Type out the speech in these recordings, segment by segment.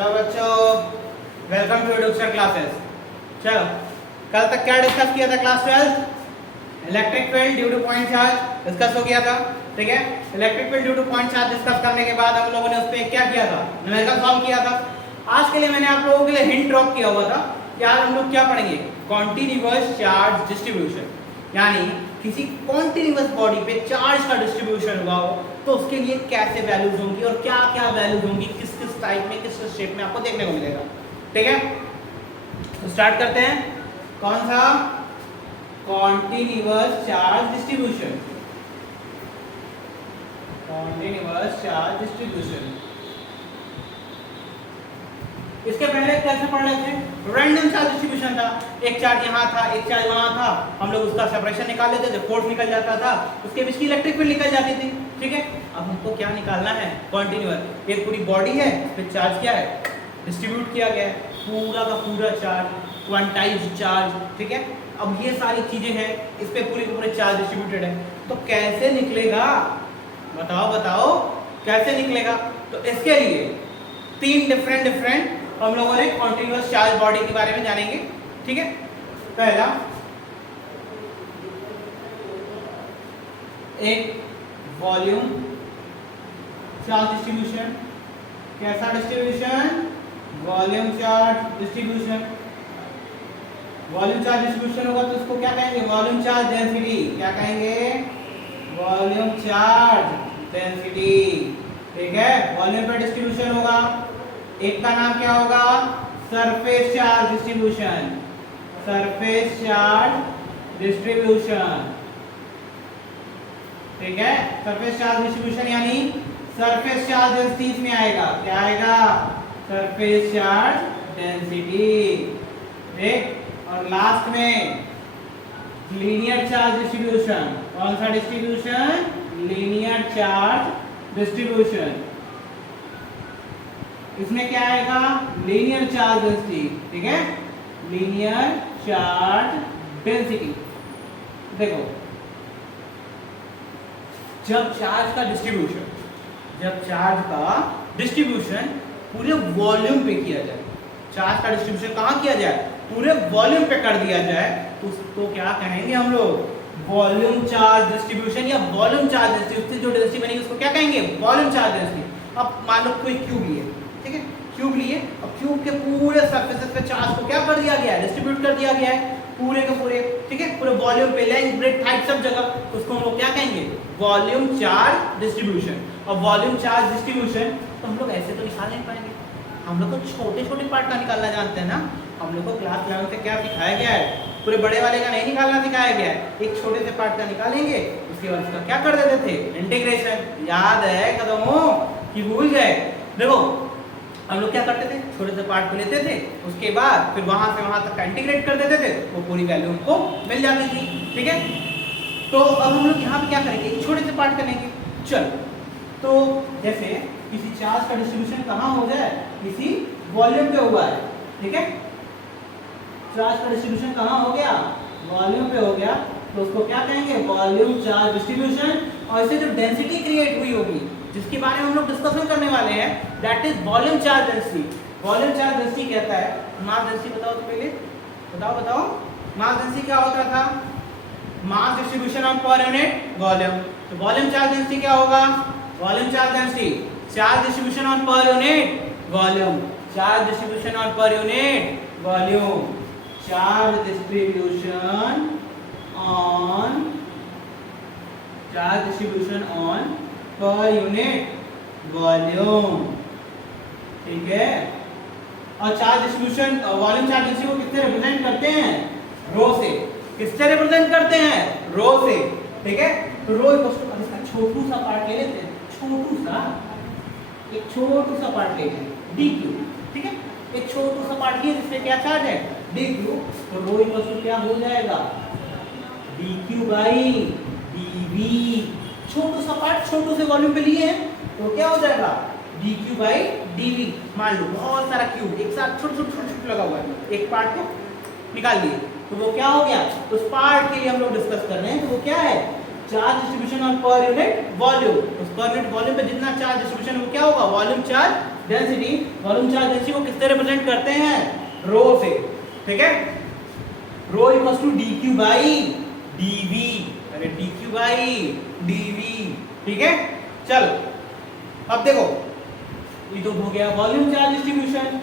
Hello बच्चों, welcome to education classes. चलो, कल तक क्या डिस्कस किया था? Class 12 electric field due two point charge discuss हो गया था। ठीक है, electric field due two point charge discuss करने के बाद हम लोगों ने उस पर क्या किया था? न्यूमेरिकल सॉल्व किया था। आज के लिए मैंने आप लोगों के लिए हिंट ड्रॉप किया हुआ था कि आज हम लोग क्या पढ़ेंगे, कॉन्टिन्यूअस चार्ज डिस्ट्रीब्यूशन। यानी किसी कॉन्टिन्यूअस बॉडी पे चार्ज का डिस्ट्रीब्यूशन हुआ हो तो उसके लिए कैसे वैल्यूज होंगी और क्या क्या वैल्यूज होंगी, किस किस टाइप में, किस किस शेप में आपको देखने को मिलेगा। ठीक है, तो स्टार्ट करते हैं। कौन सा? Continuous charge distribution. Continuous charge distribution. इसके पहले कैसे पढ़ रहे थे? रैंडम चार्ज डिस्ट्रीब्यूशन था। एक चार्ज यहाँ था, एक चार्ज वहां था, हम लोग उसका सेपरेशन निकाल लेते थे, फोर्स निकल जाता था, उसके बीच की इलेक्ट्रिक फील्ड निकल जाती थी। ठीक है, अब हमको क्या निकालना है? कॉन्टिन्यूअस। एक पूरी बॉडी है, फिर चार्ज क्या है? डिस्ट्रीब्यूट किया गया है, पूरा का पूरा चार्ज, क्वांटाइज्ड चार्ज। ठीक है, अब ये सारी चीजें हैं, इस पे पूरे के पूरे चार्ज डिस्ट्रीब्यूटेड है, तो कैसे निकलेगा? बताओ बताओ, कैसे निकलेगा? तो इसके लिए तीन डिफरेंट हम लोगों ने कॉन्टिन्यूअस चार्ज बॉडी के बारे में जानेंगे। ठीक है, पहला एक वॉल्यूम चार्ज डिस्ट्रीब्यूशन। कैसा distribution? Volume charge distribution. Volume charge distribution होगा तो उसको क्या कहेंगे? Volume charge density. क्या कहेंगे? Volume charge density. ठीक है, वॉल्यूम पे डिस्ट्रीब्यूशन होगा। एक का नाम क्या होगा? Surface charge distribution. Surface charge distribution. ठीक है, सरफेस चार्ज डिस्ट्रीब्यूशन यानी सरफेस चार्ज डेंसिटी में आएगा। क्या आएगा? Surface charge density. ठीक, और लास्ट में लीनियर चार्ज डिस्ट्रीब्यूशन। कौन सा डिस्ट्रीब्यूशन? Linear charge distribution. इसमें क्या आएगा? Linear charge density. ठीक है, लीनियर चार्ज डेंसिटी। देखो, जब चार्ज का डिस्ट्रीब्यूशन पूरे वॉल्यूम पे किया जाए, चार्ज का डिस्ट्रीब्यूशन कहां किया जाए? पूरे वॉल्यूम पे कर दिया जाए, तो उसको क्या कहेंगे हम लोग? वॉल्यूम चार्ज डिस्ट्रीब्यूशन या वॉल्यूम चार्ज डेंसिटी। उससे जो डेंसिटी बनेगी उसको क्या कहेंगे? Volume charge density. अब मान लो कोई क्यूब लिए, ठीक है, क्यूब लिए, अब क्यूब के पूरे सरफेस पे चार्ज को क्या कर दिया गया है? डिस्ट्रीब्यूट कर दिया गया है पूरे के पूरे। ठीक है, पूरे वॉल्यूम पे, लेंथ, ब्रेड्थ, हाइट, सब जगह। उसको हम लोग क्या कहेंगे? Volume charge distribution. और वॉल्यूम चार्ज डिस्ट्रीब्यूशन तो हम लोग ऐसे तो निकाल नहीं पाएंगे, हम लोग तो छोटे छोटे पार्ट का निकालना जानते हैं ना। हम लोग को क्लास 11 से क्या सिखाया गया है? पूरे बड़े वाले का नहीं निकालना सिखाया गया है, एक छोटे से पार्ट का निकालेंगे, उसके बाद उसका क्या कर देते थे? इंटीग्रेशन। याद है कदमों कि भूल गए? देखो, हम लोग क्या करते थे? छोटे से पार्ट को लेते थे, उसके बाद फिर वहां से वहां तक का इंटीग्रेट कर देते थे, वो पूरी वैल्यू हमको मिल जाती थी। ठीक है, तो अब हम लोग यहाँ पे क्या करेंगे? छोटे से पार्ट करेंगे। चल, तो जैसे किसी चार्ज का डिस्ट्रीब्यूशन कहाँ हो जाए? किसी वॉल्यूम पे हुआ है। ठीक है, चार्ज का डिस्ट्रीब्यूशन कहाँ हो गया? वॉल्यूम पे हो गया, तो उसको क्या कहेंगे? Volume charge distribution. और इससे जो डेंसिटी क्रिएट हुई होगी, जिसके बारे में हम लोग डिस्कशन करने वाले हैं, that is volume charge density. Volume charge density कहता है, मास डेंसिटी बताओ तो पहले, बताओ मास डेंसिटी क्या होता था? Mass distribution on per unit volume. तो वॉल्यूम चार्ज डेंसिटी क्या होगा? Volume charge density, charge distribution on per unit volume. Charge distribution on per unit volume. Charge distribution on per unit volume. ठीक है, और charge distribution, volume charge density को किससे represent करते हैं? रो से। किससे रिप्रेजेंट करते हैं? रो से। ठीक है, तो रो इक्वल इसका छोटू सा पार्ट ले लेते हैं, एक छोटू सा पार्ट लेते हैं, डी क्यू। ठीक है, एक छोटू सा पार्ट लिए जिसपे क्या चार्ज है? D Q. तो रो इक्वल क्या हो जाएगा? D Q by D V. छोटू सा पार्ट छोटू से वॉल्यूम पे लिए हैं, तो क्या हो जाएगा? D Q by D V. मान लो बहुत सारा क्यूब एक साथ छोटे छोटे लगा हुआ है, एक पार्ट को निकाल लिए, तो वो क्या हो गया? तो उस पार्ट के लिए हम लोग डिस्कस कर रहे हैं, तो वो क्या है? Charge distribution on per unit volume. उस पर यूनिट वॉल्यूम पे जितना चार्ज डिस्ट्रीब्यूशन वो क्या होगा? Volume charge density, volume charge density को किससे रिप्रेजेंट करते हैं? रो से, ठीक है। Rho equals to dq by dv, अरे dq बाई dv, ठीक है। चलो अब देखो, ये तो हो गया वॉल्यूम चार्ज डिस्ट्रीब्यूशन।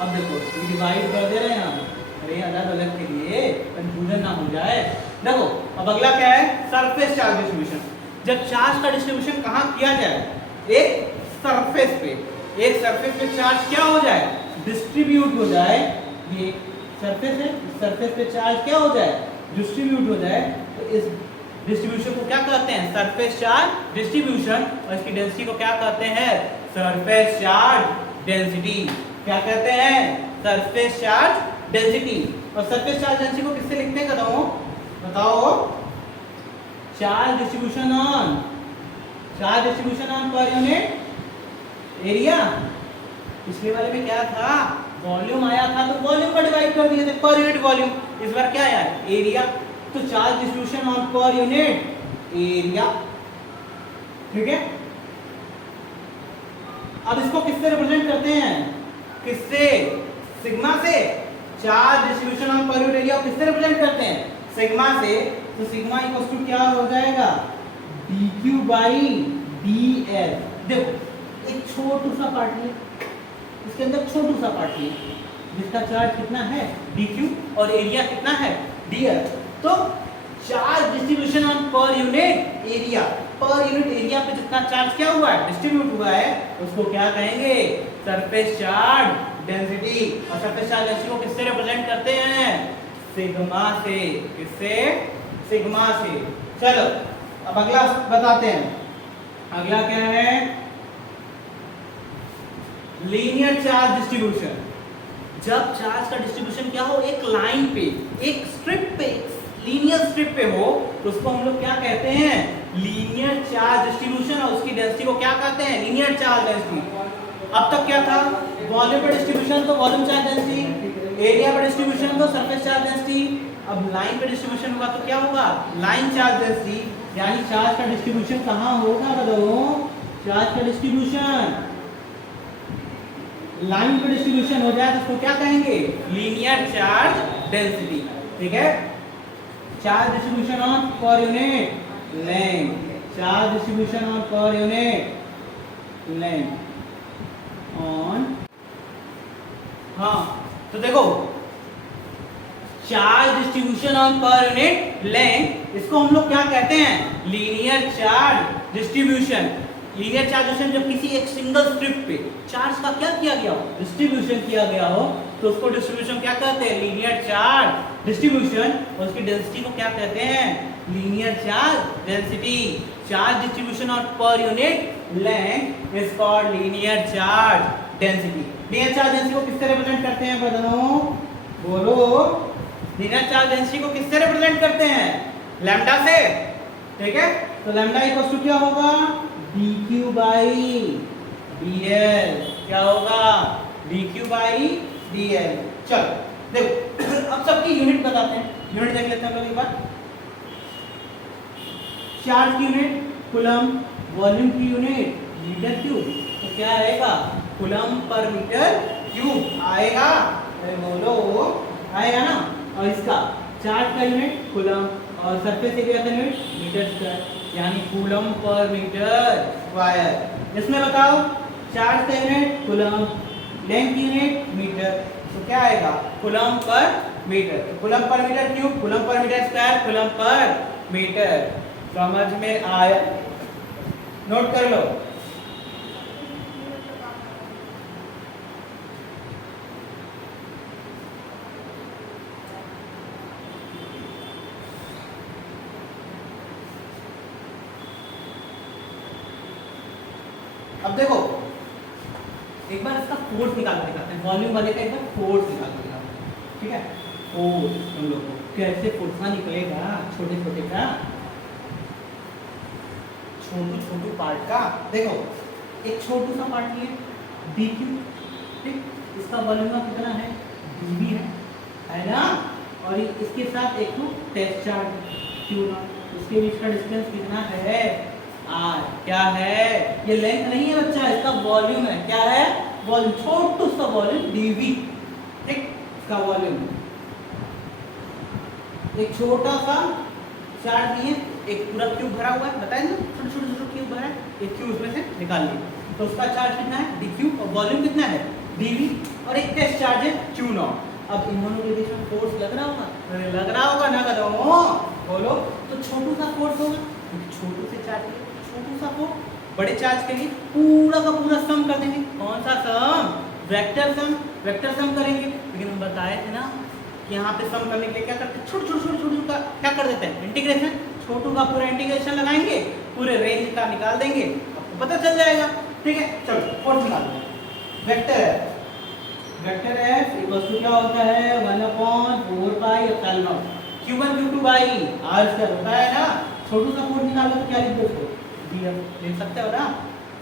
अब देखो डिवाइड कर दे रहे हैं हम, अरे अलग अलग के लिए कंफ्यूजन ना हो जाए। देखो अब अगला क्या है? Surface charge distribution. जब चार्ज का डिस्ट्रीब्यूशन कहाँ किया जाए? एक सरफेस पे, एक सरफेस पे चार्ज क्या हो जाए? डिस्ट्रीब्यूट हो जाए। ये सरफेस है, सरफेस पे चार्ज क्या हो जाए? डिस्ट्रीब्यूट हो जाए। तो इस डिस्ट्रीब्यूशन को क्या कहते हैं? Surface charge distribution. और इसकी डेंसिटी को क्या कहते हैं? Surface charge density. क्या कहते हैं? Surface charge density. और सरफेस चार्ज डेंसिटी को किससे लिखते हैं बताओ? Charge distribution on per unit area. पिछले वाले में क्या था? वॉल्यूम आया था तो वॉल्यूम का डिवाइड कर दिए थे पर यूनिट वॉल्यूम। इस बार क्या आया? एरिया। तो charge distribution on per unit area, ठीक है। अब इसको किससे रिप्रेजेंट करते हैं? किससे? सिग्मा से। Charge distribution on per unit area किससे रिप्रेजेंट करते हैं? सिग्मा से। तो सिग्मा इक्वल्स टू क्या हो जाएगा? dq by dl। देखो एक छोटू सा पार्ट लिया, इसके अंदर छोटू सा पार्ट लिया जिसका चार्ज कितना है? dq, और एरिया कितना है? dl। तो charge distribution on per unit area, per unit area पे जितना चार्ज क्या हुआ है? डिस्ट्रीब्यूट हुआ है, उसको क्या कहेंगे? Surface charge density. और सरफेस चार्ज डेंसिटी को किससे रिप्रेजेंट करते हैं? सिग्मा से। किससे? सिग्मा से। चलो अब अगला बताते हैं। अगला क्या है? Linear charge distribution. जब चार्ज का डिस्ट्रीब्यूशन क्या हो? एक लाइन पे, एक स्ट्रिप पे, लीनियर स्ट्रिप पे हो, तो उसको हम लोग क्या कहते हैं? Linear charge distribution. और उसकी डेंसिटी को क्या कहते हैं? Linear charge density. अब तक क्या था? वॉल्यूम पे डिस्ट्रीब्यूशन तो वॉल्यूम चार्ज डेंसिटी, एरिया पे डिस्ट्रीब्यूशन तो सरफेस चार्ज डेंसिटी। अब लाइन पे डिस्ट्रीब्यूशन होगा तो क्या होगा? Line charge density. यानी चार्ज का डिस्ट्रीब्यूशन कहाँ होगा? बताओ। चार्ज का डिस्ट्रीब्यूशन लाइन पे डिस्ट्रीब्यूशन हो जाए तो उसको क्या कहेंगे? लीनियर चार्ज डेंसिटी, ठीक है। Charge distribution on per unit length, charge distribution on per unit length on, हाँ तो देखो charge distribution on per unit length, इसको हम लोग क्या कहते हैं? Linear charge distribution. Linear charge distribution जब किसी एक सिंगल स्ट्रिप पे चार्ज का क्या किया गया हो? डिस्ट्रीब्यूशन किया गया हो, तो उसको डिस्ट्रीब्यूशन क्या कहते हैं? Linear charge distribution. और उसकी डेंसिटी को क्या कहते हैं? Linear charge density. Charge distribution on per unit length is called linear charge density. Linear charge density को किससे रिप्रेजेंट करते हैं? बताओ, बोलो। लीनियर चार्ज डेंसिटी को किससे रिप्रेजेंट करते हैं? लैम्डा से, ठीक है। तो लैम्डा इक्वल्स टू क्या होगा? dq by dl। क्या होगा? dq by dl। चलो देखो अब सबकी यूनिट बताते हैं। यूनिट देख लेते हैं हम लोग एक बार। चार्ज की यूनिट कूलम, वॉल्यूम की यूनिट मीटर क्यूब। तो क्या आएगा? कूलम पर मीटर क्यूब आएगा। अरे बोलो, आएगा ना। और इसका चार्ज का यूनिट कूलम और सरफेस एरिया का यूनिट मीटर स्क्वायर, यानी कूलम पर मीटर स्क्वायर। इसमें बताओ चार्ज का यूनिट कूलम, लेंथ की यूनिट मीटर, तो क्या आएगा? Coulomb per metre. तो coulomb per metre cube, coulomb per metre square, coulomb per metre. समझ में आया? नोट कर लो। अब देखो एक बार इसका फोर्स निकाल के दिखाते हैं। वॉल्यूम वाले का एक बार फोर्स निकाल के दिखाते हैं, ठीक है। फोर्स हम लोग को कैसे फोर्स निकलेगा? छोटे छोटे का, छोटू छोटू पार्ट का। देखो एक छोटू सा पार्ट लिए dq, ठीक। इसका वॉल्यूम का कितना है? dv है ना। और इसके साथ एक तो टेस्ट चार्ज q0, उसके बीच का डिस्टेंस कितना है? आर। क्या है? ये लेंथ नहीं है बच्चा, इसका वॉल्यूम है। क्या है? वॉल्यूम, छोटू सा वॉल्यूम डीवी। ठीक, इसका वॉल्यूम एक छोटा सा चार्ज नहीं है, एक पूरा क्यूब भरा हुआ है, बताया ना, छोटे छोटे छोटे क्यूब भरा है, एक क्यूब उसमें से निकाल लिए, तो उसका चार्ज कितना है? डी क्यूब, और वॉल्यूम कितना है? डीवी, और एक टेस्ट चार्ज है क्यू नॉट। अब इन दोनों के बीच में फोर्स लग रहा होगा? अरे लग रहा होगा ना, कर बोलो। तो छोटू सा फोर्स होगा, छोटू से चार्ज के छोटू सा फोर्स, बड़े चार्ज के लिए पूरा का पूरा सम कर देंगे। कौन सा सम? Vector sum. वेक्टर सम करेंगे, लेकिन हम बताए थे ना कि यहाँ पे सम करने के लिए क्या करते हैं? छोटे छोटे छोटे छोटे का क्या कर देते हैं? इंटीग्रेशन। छोटू का पूरा इंटीग्रेशन लगाएंगे, पूरे रेंज का निकाल देंगे, आपको पता चल जाएगा। ठीक है, चलो फोर्स निकाल दो। वेक्टर है, वेक्टर एफ इक्वल टू क्या होता है? 1/4 pi epsilon naught q1 q2 by r square होता है ना। छोटू सा फोर्स निकालो तो क्या लिख दो उसको? df लिख सकते हो ना।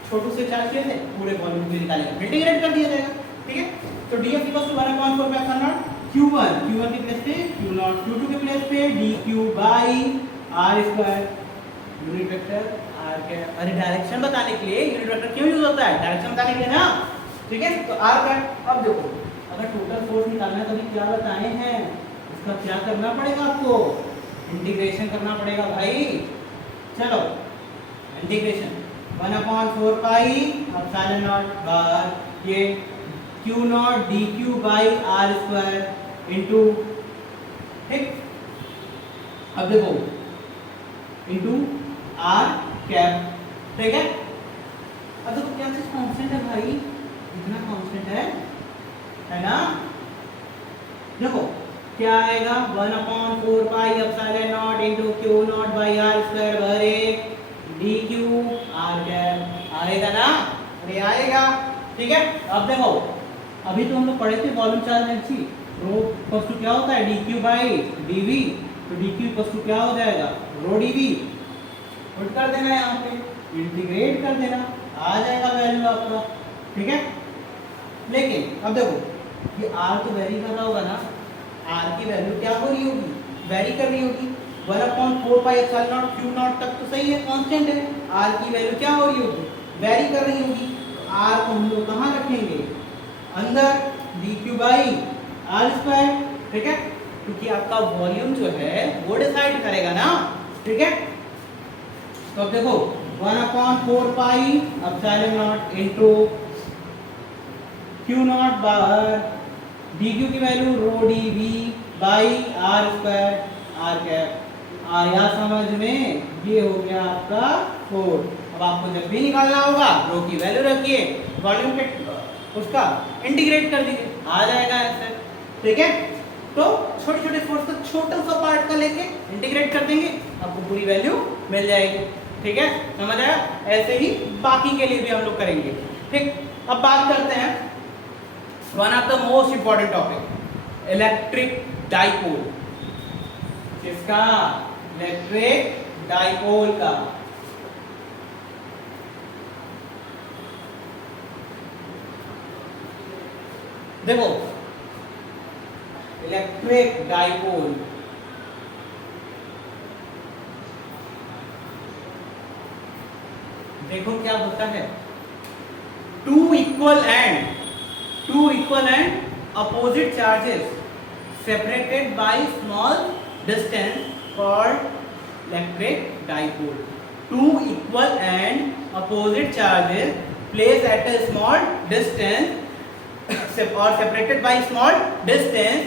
छोटू से चार्ज किए थे, पूरे वॉल्यूम के निकालेंगे, इंटीग्रेट कर दिया जाएगा। ठीक है, तो df equal to 1/4 pi epsilon naught q1 के प्लेस पे q0, q2 के प्लेस पे dq by r square. Unit vector r क्या? अरे डायरेक्शन बताने के लिए यूनिट वेक्टर क्यों यूज होता है? डायरेक्शन बताने के लिए ना। ठीक है, तो r क्या? अब देखो, अगर टोटल फोर्स निकालना है तो अभी क्या बताए हैं, इसका क्या करना पड़ेगा आपको? इंटीग्रेशन करना पड़ेगा भाई। चलो इंटीग्रेशन 1/4 पाई एप्सिलॉन नॉट बार ये q not dq by r square into, ठीक, अब देखो इनटू r कैप। ठीक है, अब देखो क्या चीज कांस्टेंट है भाई? इतना कांस्टेंट है ना। देखो क्या आएगा? 1/4 pi epsilon naught into q not by r square बराबर dq r कैप। आएगा ना? अरे आएगा। ठीक है, अब देखो, अभी तो हम लोग पढ़े थे volume charge energy, rho equal to क्या होता है? dq बाई dv, तो dq इक्वल टू क्या हो जाएगा? रो dv। पुट कर देना है यहाँ पे, इंटीग्रेट कर देना, आ जाएगा वैल्यू आपका। ठीक है, लेकिन अब देखो ये r तो वेरी कर रहा होगा ना, r की वैल्यू क्या हो रही होगी? वेरी कर रही होगी। 1/4 pi epsilon not q not तक तो सही है, कांस्टेंट है। r की वैल्यू क्या हो रही होगी? वेरी कर रही होगी। r को हम लोग कहाँ रखेंगे? अंदर, dq बाई r स्क्वायर। ठीक है, क्योंकि आपका वॉल्यूम जो है वो डिसाइड करेगा ना। ठीक है, तो अब देखो 1/4 pi epsilon naught into q naught bar dq की value rho dv by r square r cap. आया समझ में? ये हो गया आपका 4। अब आपको जब भी निकालना होगा रो की वैल्यू रखिए, वॉल्यूम पे उसका इंटीग्रेट कर दीजिए, आ जाएगा आंसर। ठीक है, तो छोटे छोटे फोर्स का छोटा सा पार्ट का लेके इंटीग्रेट कर देंगे, आपको पूरी वैल्यू मिल जाएगी। ठीक है, समझ आया? ऐसे ही बाकी के लिए भी हम लोग करेंगे। ठीक, अब बात करते हैं one of the most important topic, electric dipole. किसका? इलेक्ट्रिक डाइपोल का। देखो इलेक्ट्रिक डाइपोल, देखो क्या होता है, two equal and opposite charges separated by small distance called electric dipole. Two equal and opposite charges placed at a small distance or separated by small distance,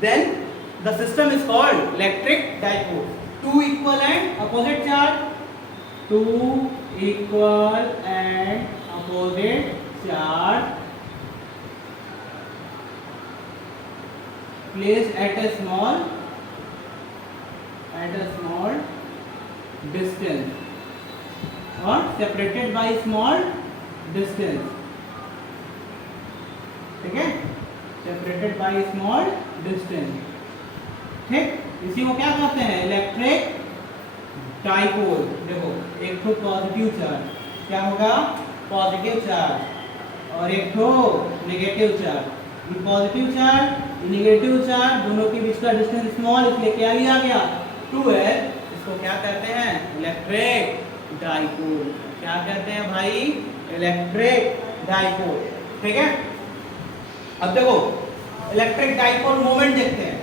then the system is called electric dipole. Two equal and opposite charge, two equal and opposite charge placed at a small distance or separated by small distance. ठीक है, separated by small distance। ठीक, इसी को क्या कहते हैं? Electric dipole. देखो एक तो पॉजिटिव चार्ज, क्या होगा? पॉजिटिव चार्ज, और एक तो नेगेटिव चार्ज। ये पॉजिटिव चार्ज, नेगेटिव चार्ज, दोनों के बीच का डिस्टेंस स्मॉल, इसलिए क्या लिया गया? 2 है। इसको क्या कहते हैं? Electric dipole. क्या कहते हैं भाई? Electric dipole. ठीक है, अब देखो इलेक्ट्रिक डाइपोल मोमेंट देखते हैं।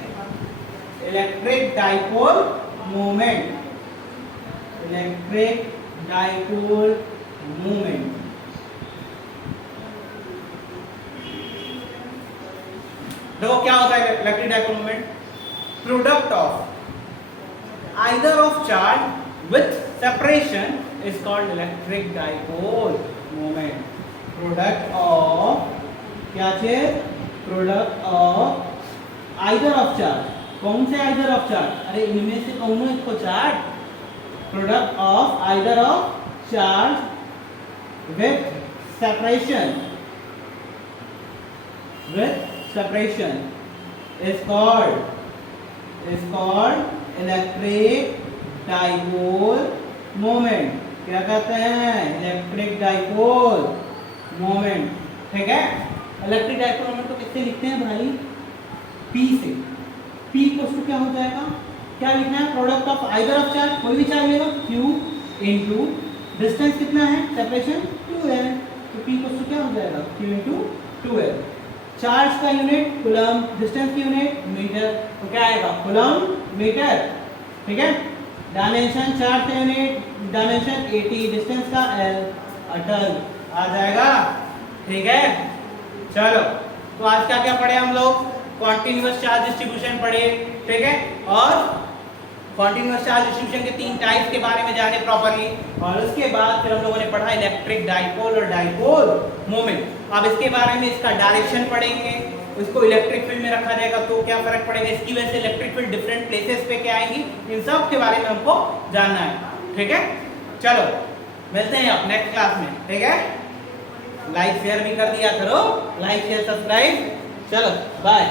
Electric dipole moment, electric dipole moment. देखो क्या होता है electric dipole moment? Product of either of charge with separation is called electric dipole moment. Product of क्या चीज? Product of either of charge. कौन से आइदर ऑफ चार्ज? अरे इनमें से कौन है इसको charge? Product of either of charge with separation, with separation is called electric dipole moment। क्या कहते हैं? Electric dipole moment. ठीक है, इलेक्ट्रिक डाइपोल मोमेंट को किससे लिखते हैं भाई? P से। P इक्वल्स टू क्या हो जाएगा? क्या लिखना है? Product of either of charge, कोई भी चार्ज लेगा, Q इनटू डिस्टेंस कितना है? Separation 2L। तो P इक्वल्स टू क्या हो जाएगा? Q into 2L। चार्ज का यूनिट कूलम, डिस्टेंस की यूनिट मीटर, तो क्या आएगा? Coulomb metre. ठीक है, डायमेंशन चार्ज का यूनिट डायमेंशन 80, डिस्टेंस का L, अटल आ जाएगा। ठीक है, चलो तो आज क्या क्या पढ़े हम लोग? कॉन्टिन्यूअस चार्ज डिस्ट्रीब्यूशन पढ़े। ठीक है, और कॉन्टिन्यूअस चार्ज डिस्ट्रीब्यूशन के 3 टाइप्स के बारे में जाने प्रॉपर्ली, और उसके बाद फिर हम लोगों ने पढ़ा इलेक्ट्रिक डाइपोल और डाइपोल मोमेंट। अब इसके बारे में इसका डायरेक्शन पढ़ेंगे, इसको इलेक्ट्रिक फील्ड में रखा जाएगा तो क्या फर्क पड़ेगा, इसकी वजह से इलेक्ट्रिक फील्ड डिफरेंट प्लेसेस पे क्या आएंगी, इन सब के बारे में हमको जानना है। ठीक है, चलो मिलते हैं अब नेक्स्ट क्लास में। ठीक है, लाइक शेयर भी कर दिया करो, लाइक शेयर सब्सक्राइब। चलो बाय।